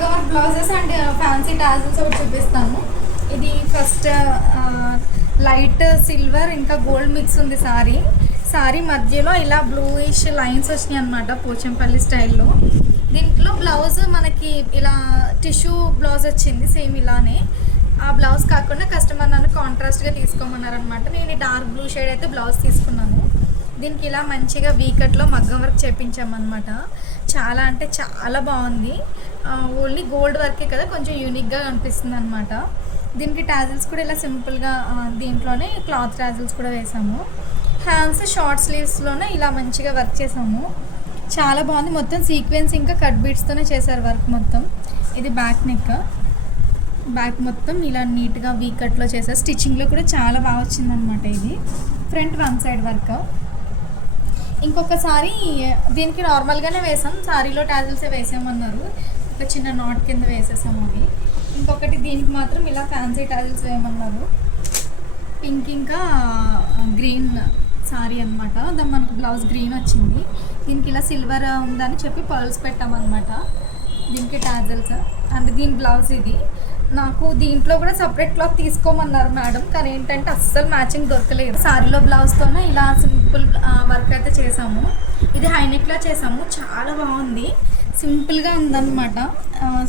మగ్గం work blouses and fancy tassels ఒకటి చూపిస్తాను. ఇది ఫస్ట్ లైట్ సిల్వర్ ఇంకా గోల్డ్ మిక్స్ ఉంది సారీ మధ్యలో ఇలా బ్లూయిష్ లైన్స్ వచ్చినాయి అనమాట, పోచంపల్లి స్టైల్లో. దీంట్లో బ్లౌజ్ మనకి ఇలా టిష్యూ బ్లౌజ్ వచ్చింది సేమ్ ఇలానే. ఆ బ్లౌజ్ కాకుండా కస్టమర్ నన్ను కాంట్రాస్ట్గా తీసుకోమన్నారనమాట. నేను డార్క్ బ్లూ షేడ్ అయితే బ్లౌజ్ తీసుకున్నాను. దీనికి ఇలా మంచిగా వీకట్లో మగ్గం వర్క్ చేయించామన్నమాట. చాలా అంటే చాలా బాగుంది. ఓన్లీ గోల్డ్ వర్కే కదా, కొంచెం యూనిక్గా అనిపిస్తుంది అనమాట. దీనికి టాజిల్స్ కూడా ఇలా సింపుల్గా దీంట్లోనే క్లాత్ టాజిల్స్ కూడా వేసాము. హ్యాండ్స్ షార్ట్ స్లీవ్స్లోనే ఇలా మంచిగా వర్క్ చేసాము. చాలా బాగుంది. మొత్తం సీక్వెన్స్ ఇంకా కట్ బీట్స్తోనే చేశారు వర్క్ మొత్తం. ఇది బ్యాక్ నెక్, బ్యాక్ మొత్తం ఇలా నీట్గా వీకట్లో చేశారు. స్టిచ్చింగ్లో కూడా చాలా బాగా వచ్చిందనమాట. ఇది ఫ్రంట్ వన్ సైడ్ వర్క్. ఇంకొకసారి దీనికి నార్మల్గానే వేసాం, సారీలో టాజిల్సే వేసామన్నారు. ఒక చిన్న నాట్ కింద వేసేసాము అవి. ఇంకొకటి దీనికి మాత్రం ఇలా ఫ్యాన్సీ టాజిల్స్ వేయమన్నారు. పింక్ ఇంకా గ్రీన్ సారీ అనమాట. దాని మనకు బ్లౌజ్ గ్రీన్ వచ్చింది. దీనికి ఇలా సిల్వర్ ఉందని చెప్పి పర్ల్స్ పెట్టామన్నమాట. దీనికి టాజిల్స్ అండ్ దీని బ్లౌజ్ ఇది. నాకు దీంట్లో కూడా సపరేట్ క్లాత్ తీసుకోమన్నారు మేడం, కానీ ఏంటంటే అస్సలు మ్యాచింగ్ దొరకలేదు. సారీలో బ్లౌజ్తోనే ఇలా సింపుల్ వర్క్ అయితే చేసాము. ఇది హైనెక్లా చేసాము, చాలా బాగుంది. సింపుల్గా ఉందన్నమాట.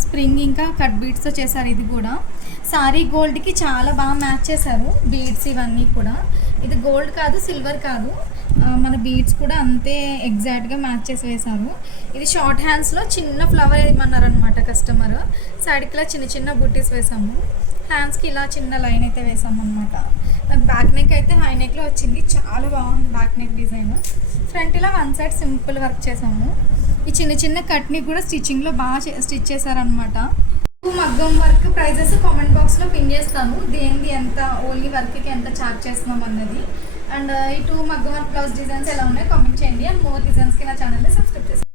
స్ప్రింగ్ ఇంకా కట్ బీడ్స్తో చేశారు. ఇది కూడా సారీ గోల్డ్కి చాలా బాగా మ్యాచ్ చేశారు. బీడ్స్ ఇవన్నీ కూడా. ఇది గోల్డ్ కాదు, సిల్వర్ కాదు, మన బీడ్స్ కూడా అంతే ఎగ్జాక్ట్గా మ్యాచ్ చేసి వేశారు. ఇది షార్ట్ హ్యాండ్స్లో చిన్న ఫ్లవర్ వేయమన్నారనమాట కస్టమర్. సైడ్కి ఇలా చిన్న చిన్న బుట్టీస్ వేసాము. హ్యాండ్స్కి ఇలా చిన్న లైన్ అయితే వేసాము అనమాట. నాకు బ్యాక్ నెక్ అయితే హై నెక్లో వచ్చింది, చాలా బాగుంది బ్యాక్ నెక్ డిజైన్. ఫ్రంట్ ఇలా వన్ సైడ్ సింపుల్ వర్క్ చేసాము. ఈ చిన్న చిన్న కట్ని కూడా స్టిచ్చింగ్లో బాగా స్టిచ్ చేశారనమాట. మగ్గం వర్క్ ప్రైజెస్ కామెంట్ బాక్స్లో పిన్ చేస్తాను. దేనిది ఎంత, ఓన్లీ వర్క్కి ఎంత ఛార్జ్ చేస్తున్నాం అన్నది. అండ్ ఈ 2 మగ్గం వర్క్ బ్లౌజ్ డిజైన్స్ ఎలా ఉన్నాయో కామెంట్ చేయండి. అండ్ మోర్ డిజైన్స్కి నా ఛానల్ని సబ్స్క్రైబ్ చేస్తాను.